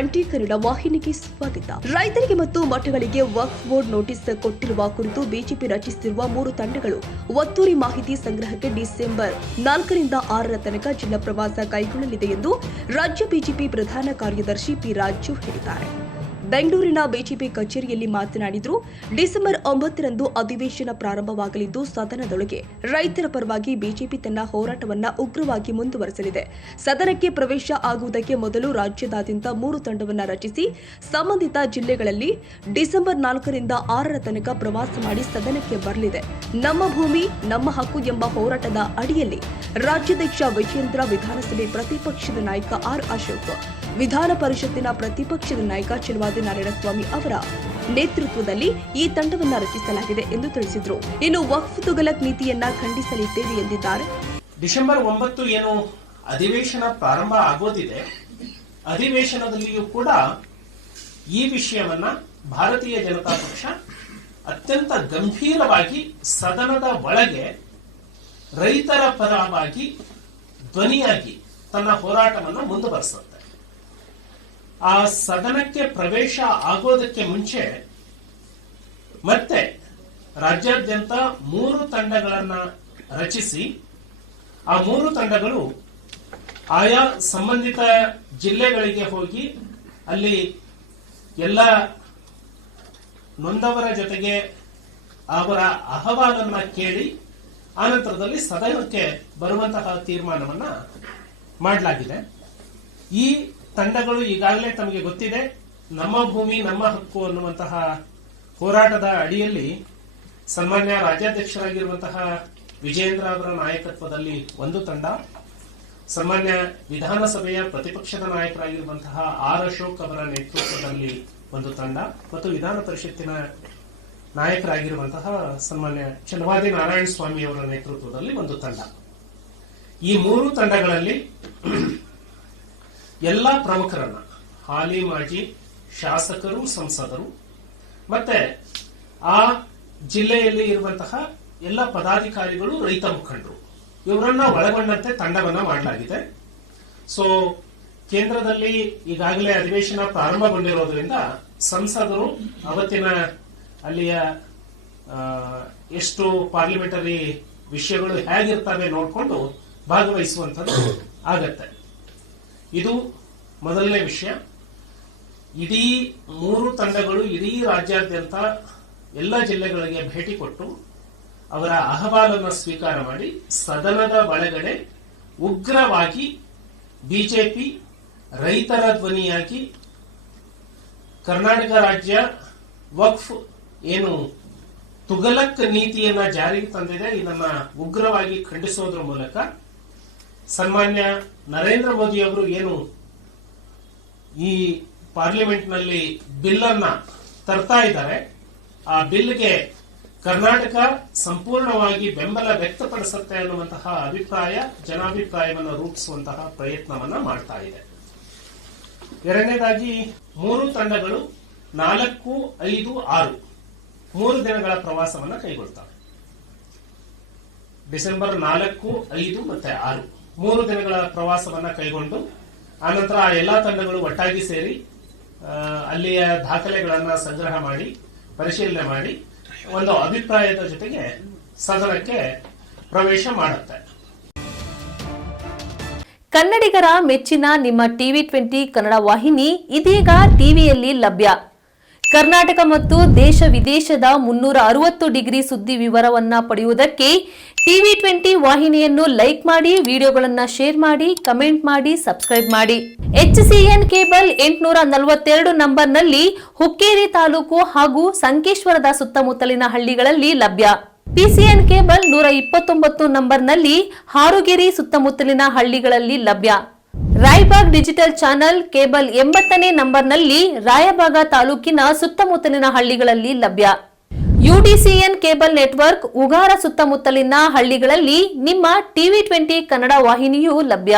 TV20 Kannada ವಾಹಿನಿಗೆ ಸ್ವಾಗತ. ರೈತರಿಗೆ ಮತ್ತು ಮಠಗಳಿಗೆ ವಕ್ಫ್ ಬೋರ್ಡ್ ನೋಟಿಸ್ ಕೊಟ್ಟಿರುವ ಕುರಿತು ಬಿಜೆಪಿ ರಚಿಸಿರುವ 3 ತಂಡಗಳು ಒತ್ತುವರಿ ಮಾಹಿತಿ ಸಂಗ್ರಹಕ್ಕೆ ಡಿಸೆಂಬರ್ 4ರಿಂದ 6ರ ತನಕ ಜಿಲ್ಲಾ ಪ್ರವಾಸ ಕೈಗೊಳ್ಳಲಿದೆ ಎಂದು ರಾಜ್ಯ ಬಿಜೆಪಿ ಪ್ರಧಾನ ಕಾರ್ಯದರ್ಶಿ ಪಿ ರಾಜು ಹೇಳಿದ್ದಾರೆ. ಬೆಂಗಳೂರಿನ ಬಿಜೆಪಿ ಕಚೇರಿಯಲ್ಲಿ ಮಾತನಾಡಿದರು. ಡಿಸೆಂಬರ್ 9ರಂದು ಅಧಿವೇಶನ ಪ್ರಾರಂಭವಾಗಲಿದ್ದು ಸದನದೊಳಗೆ ರೈತರ ಪರವಾಗಿ ಬಿಜೆಪಿ ತನ್ನ ಹೋರಾಟವನ್ನು ಉಗ್ರವಾಗಿ ಮುಂದುವರೆಸಲಿದೆ. ಸದನಕ್ಕೆ ಪ್ರವೇಶ ಆಗುವುದಕ್ಕೆ ಮೊದಲು ರಾಜ್ಯದಾದ್ಯಂತ 3 ತಂಡವನ್ನು ರಚಿಸಿ ಸಂಬಂಧಿತ ಜಿಲ್ಲೆಗಳಲ್ಲಿ ಡಿಸೆಂಬರ್ 4ರಿಂದ 6ರ ತನಕ ಪ್ರವಾಸ ಮಾಡಿ ಸದನಕ್ಕೆ ಬರಲಿದೆ. ನಮ್ಮ ಭೂಮಿ ನಮ್ಮ ಹಕ್ಕು ಎಂಬ ಹೋರಾಟದ ಅಡಿಯಲ್ಲಿ ರಾಜ್ಯಾಧ್ಯಕ್ಷ ವಿಜೇಂದ್ರ, ವಿಧಾನಸಭೆ ಪ್ರತಿಪಕ್ಷದ ನಾಯಕ ಆರ್ ಅಶೋಕ್, ವಿಧಾನ ಪರಿಷತ್ತಿನ ಪ್ರತಿಪಕ್ಷದ ನಾಯಕ ಚಲವಾದಿ ನಾರಾಯಣಸ್ವಾಮಿ ಅವರ ನೇತೃತ್ವದಲ್ಲಿ ಈ ತಂಡವನ್ನು ರಚಿಸಲಾಗಿದೆ ಎಂದು ತಿಳಿಸಿದರು. ಇನ್ನು ವಕ್ಫ್ ತುಗಲಕ್ ನೀತಿಯನ್ನ ಖಂಡಿಸಲಿದ್ದೇವೆ ಎಂದಿದ್ದಾರೆ. ಡಿಸೆಂಬರ್ 9 ಏನು ಅಧಿವೇಶನ ಪ್ರಾರಂಭ ಆಗೋದಿದೆ, ಅಧಿವೇಶನದಲ್ಲಿಯೂ ಕೂಡ ಈ ವಿಷಯವನ್ನ ಭಾರತೀಯ ಜನತಾ ಪಕ್ಷ ಅತ್ಯಂತ ಗಂಭೀರವಾಗಿ ಸದನದ ಒಳಗೆ ರೈತರ ಪರವಾಗಿ ಧ್ವನಿಯಾಗಿ ತನ್ನ ಹೋರಾಟವನ್ನು ಮುಂದುವರಿಸುತ್ತೆ. ಆ ಸದನಕ್ಕೆ ಪ್ರವೇಶ ಆಗೋದಕ್ಕೆ ಮುಂಚೆ ಮತ್ತೆ ರಾಜ್ಯಾದ್ಯಂತ 3 ತಂಡಗಳನ್ನ ರಚಿಸಿ ಆ 3 ತಂಡಗಳು ಆಯಾ ಸಂಬಂಧಿತ ಜಿಲ್ಲೆಗಳಿಗೆ ಹೋಗಿ ಅಲ್ಲಿ ಎಲ್ಲ ನೊಂದವರ ಜೊತೆಗೆ ಅವರ ಅಹವಾಲನ್ನ ಕೇಳಿ ಆನಂತರದಲ್ಲಿ ಸದನಕ್ಕೆ ಬರುವಂತಹ ತೀರ್ಮಾನವನ್ನ ಮಾಡಲಾಗಿದೆ. ಈ ತಂಡಗಳು ಈಗಾಗಲೇ ತಮಗೆ ಗೊತ್ತಿದೆ, ನಮ್ಮ ಭೂಮಿ ನಮ್ಮ ಹಕ್ಕು ಅನ್ನುವಂತಹ ಹೋರಾಟದ ಅಡಿಯಲ್ಲಿ ಸನ್ಮಾನ್ಯ ರಾಜ್ಯಾಧ್ಯಕ್ಷರಾಗಿರುವಂತಹ ವಿಜೇಂದ್ರ ಅವರ ನಾಯಕತ್ವದಲ್ಲಿ ಒಂದು ತಂಡ, ಸನ್ಮಾನ್ಯ ವಿಧಾನಸಭೆಯ ಪ್ರತಿಪಕ್ಷದ ನಾಯಕರಾಗಿರುವಂತಹ ಆರ್ ಅಶೋಕ್ ಅವರ ನೇತೃತ್ವದಲ್ಲಿ ಒಂದು ತಂಡ ಮತ್ತು ವಿಧಾನ ಪರಿಷತ್ತಿನ ನಾಯಕರಾಗಿರುವಂತಹ ಸನ್ಮಾನ್ಯ ಚಲವಾದಿ ನಾರಾಯಣಸ್ವಾಮಿ ಅವರ ನೇತೃತ್ವದಲ್ಲಿ ಒಂದು ತಂಡ. ಈ 3 ತಂಡಗಳಲ್ಲಿ ಎಲ್ಲ ಪ್ರಮುಖರನ್ನ, ಹಾಲಿ ಮಾಜಿ ಶಾಸಕರು, ಸಂಸದರು ಮತ್ತೆ ಆ ಜಿಲ್ಲೆಯಲ್ಲಿ ಇರುವಂತಹ ಎಲ್ಲ ಪದಾಧಿಕಾರಿಗಳು, ರೈತ ಮುಖಂಡರು ಇವರನ್ನ ಒಳಗೊಂಡಂತೆ ತಂಡವನ್ನ ಮಾಡಲಾಗಿದೆ. ಸೊ ಕೇಂದ್ರದಲ್ಲಿ ಈಗಾಗಲೇ ಅಧಿವೇಶನ ಪ್ರಾರಂಭಗೊಂಡಿರೋದ್ರಿಂದ ಸಂಸದರು ಅವತ್ತಿನ ಅಲ್ಲಿಯ ಎಷ್ಟು ಪಾರ್ಲಿಮೆಂಟರಿ ವಿಷಯಗಳು ಹೇಗಿರ್ತವೆ ನೋಡಿಕೊಂಡು ಭಾಗವಹಿಸುವಂಥದ್ದು ಆಗತ್ತೆ. ಇದು ಮೊದಲನೇ ವಿಷಯ. ಇಡೀ 3 ತಂಡಗಳು ಇಡೀ ರಾಜ್ಯಾದ್ಯಂತ ಎಲ್ಲ ಜಿಲ್ಲೆಗಳಿಗೆ ಭೇಟಿ ಕೊಟ್ಟು ಅವರ ಅಹವಾಲನ್ನು ಸ್ವೀಕಾರ ಮಾಡಿ ಸದನದ ಒಳಗಡೆ ಉಗ್ರವಾಗಿ ಬಿಜೆಪಿ ರೈತರ ಧ್ವನಿಯಾಗಿ ಕರ್ನಾಟಕ ರಾಜ್ಯ ವಕ್ಫ್ ಏನು ತುಗಲಕ್ ನೀತಿಯನ್ನ ಜಾರಿಗೆ ತಂದಿದೆ, ಇದನ್ನ ಉಗ್ರವಾಗಿ ಖಂಡಿಸೋದ್ರ ಮೂಲಕ ಸನ್ಮಾನ್ಯ ನರೇಂದ್ರ ಮೋದಿ ಅವರು ಏನು ಈ ಪಾರ್ಲಿಮೆಂಟ್ ನಲ್ಲಿ ಬಿಲ್ ಅನ್ನ ತರ್ತಾ ಇದ್ದಾರೆ, ಆ ಬಿಲ್ಗೆ ಕರ್ನಾಟಕ ಸಂಪೂರ್ಣವಾಗಿ ಬೆಂಬಲ ವ್ಯಕ್ತಪಡಿಸುತ್ತೆ ಅನ್ನುವಂತಹ ಅಭಿಪ್ರಾಯ, ಜನಾಭಿಪ್ರಾಯವನ್ನು ರೂಪಿಸುವಂತಹ ಪ್ರಯತ್ನವನ್ನ ಮಾಡ್ತಾ ಇದೆ. ಎರಡನೇದಾಗಿ 3 ತಂಡಗಳು 4, 5, 6 3 ದಿನಗಳ ಪ್ರವಾಸವನ್ನ ಕೈಗೊಳ್ತವೆ. ಡಿಸೆಂಬರ್ 4, 5 ಮತ್ತೆ 6 3 ದಿನಗಳ ಪ್ರವಾಸವನ್ನ ಕೈಗೊಂಡು ಆನಂತರ ಆ ಎಲ್ಲಾ ತಂಡಗಳು ಒಟ್ಟಾಗಿ ಸೇರಿ ಅಲ್ಲಿಯ ದಾಖಲೆಗಳನ್ನ ಸಂಗ್ರಹ ಮಾಡಿ ಪರಿಶೀಲನೆ ಮಾಡಿ ಒಂದು ಅಭಿಪ್ರಾಯದ ಜೊತೆಗೆ ಸದನಕ್ಕೆ ಪ್ರವೇಶ ಮಾಡುತ್ತೆ. ಕನ್ನಡಿಗರ ಮೆಚ್ಚಿನ ನಿಮ್ಮ TV20 ಕನ್ನಡ ವಾಹಿನಿ ಇದೀಗ ಟಿವಿಯಲ್ಲಿ ಲಭ್ಯ. ಕರ್ನಾಟಕ ಮತ್ತು ದೇಶ ವಿದೇಶದ 360 ಡಿಗ್ರಿ ಸುದ್ದಿ ವಿವರವನ್ನ ಪಡೆಯುವುದಕ್ಕೆ TV20 ವಾಹಿನಿಯನ್ನು ಲೈಕ್ ಮಾಡಿ, ವಿಡಿಯೋಗಳನ್ನು ಶೇರ್ ಮಾಡಿ, ಕಮೆಂಟ್ ಮಾಡಿ, ಸಬ್ಸ್ಕ್ರೈಬ್ ಮಾಡಿ. HCN ಕೇಬಲ್ 842 ನಂಬರ್ನಲ್ಲಿ ಹುಕ್ಕೇರಿ ತಾಲೂಕು ಹಾಗೂ ಸಂಕೇಶ್ವರದ ಸುತ್ತಮುತ್ತಲಿನ ಹಳ್ಳಿಗಳಲ್ಲಿ ಲಭ್ಯ. PCN ಕೇಬಲ್ 129 ನಂಬರ್ನಲ್ಲಿ ಹಾರುಗೆರೆ ಸುತ್ತಮುತ್ತಲಿನ ಹಳ್ಳಿಗಳಲ್ಲಿ ಲಭ್ಯ. ರಾಯಬಾಗ್ ಡಿಜಿಟಲ್ ಚಾನೆಲ್ ಕೇಬಲ್ 80ನೇ ನಂಬರ್ನಲ್ಲಿ ರಾಯಬಾಗ ತಾಲೂಕಿನ ಸುತ್ತಮುತ್ತಲಿನ ಹಳ್ಳಿಗಳಲ್ಲಿ ಲಭ್ಯ. UDCN ಕೇಬಲ್ ನೆಟ್ವರ್ಕ್ ಉಗಾರ ಸುತ್ತಮುತ್ತಲಿನ ಹಳ್ಳಿಗಳಲ್ಲಿ ನಿಮ್ಮ TV20 ಕನ್ನಡ ವಾಹಿನಿಯೂ ಲಭ್ಯ.